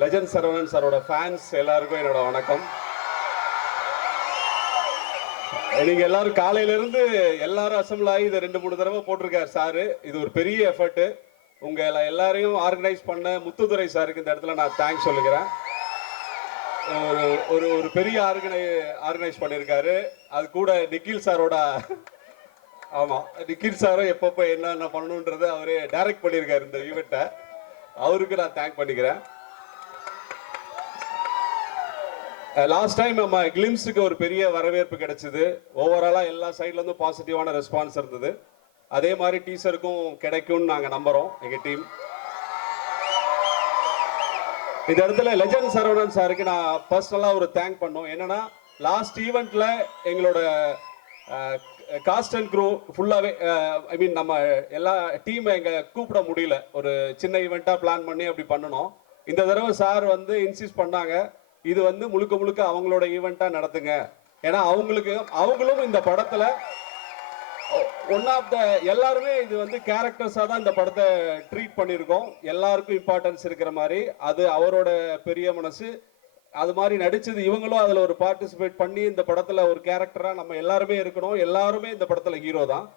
Legend Saravanan சாரோட fans எல்லாருக்கும் என்னோட வணக்கம். நீங்க எல்லாரும் காலையில இருந்து எல்லாரும் அசம்பிள் ஆகி இதை 2-3 தடவை போட்டிருக்காரு சாரு. இது ஒரு பெரிய எஃபர்ட். உங்க எல்லாரையும் ஆர்கனைஸ் பண்ண முத்துதுரை சாருக்கு இந்த இடத்துல நான் தேங்க்ஸ் சொல்லுகிறேன். ஒரு ஒரு பெரிய ஆர்கனைஸ் பண்ணியிருக்காரு. அது கூட நிக்கில் சாரோட, ஆமா நிக்கில் சாரும் எப்பப்போ என்னென்ன பண்ணணுன்றதை அவரே டைரக்ட் பண்ணியிருக்காரு இந்த ஈவெண்ட்டை. அவருக்கு நான் தேங்க் பண்ணிக்கிறேன். லாஸ்ட் டைம் நம்ம கிளிம்ஸுக்கு ஒரு பெரிய வரவேற்பு கிடைச்சது. ஓவராலா எல்லா சைட்ல இருந்தும் பாசிட்டிவான ரெஸ்பான்ஸ் இருந்தது. அதே மாதிரி டீசருக்கும் கிடைக்கும்னு நாங்க நம்புறோம் எங்க டீம். இந்த இடத்துல லெஜண்ட் சரவணன் சாருக்கு நான் பர்சனலா ஒரு தேங்க் பண்ணோம். என்னன்னா லாஸ்ட் ஈவெண்ட்ல எங்களோட காஸ்ட் அண்ட் க்ரூ ஃபுல்லாவே ஐ மீன் நம்ம எல்லா டீம் எங்க கூப்பிட முடியல. ஒரு சின்ன ஈவெண்ட்டா பிளான் பண்ணி அப்படி பண்ணணும். இந்த தடவை சார் வந்து இன்சிஸ்ட் பண்ணாங்க, இது வந்து முழுக்க முழுக்க அவங்களோட ஈவெண்ட்டா நடத்துங்க. ஏன்னா அவங்களும் இந்த படத்துல ஒன் ஆஃப் த எல்லாருமே இது வந்து கேரக்டர்ஸா தான் இந்த படத்தை ட்ரீட் பண்ணியிருக்கோம். எல்லாருக்கும் இம்பார்ட்டன்ஸ் இருக்கிற மாதிரி அது அவரோட பெரிய மனசு. அது மாதிரி நடிச்சது இவங்களும் அதுல ஒரு பார்ட்டிசிபேட் பண்ணி இந்த படத்துல ஒரு கேரக்டரா நம்ம எல்லாருமே இருக்கணும். எல்லாருமே இந்த படத்துல ஹீரோ தான்.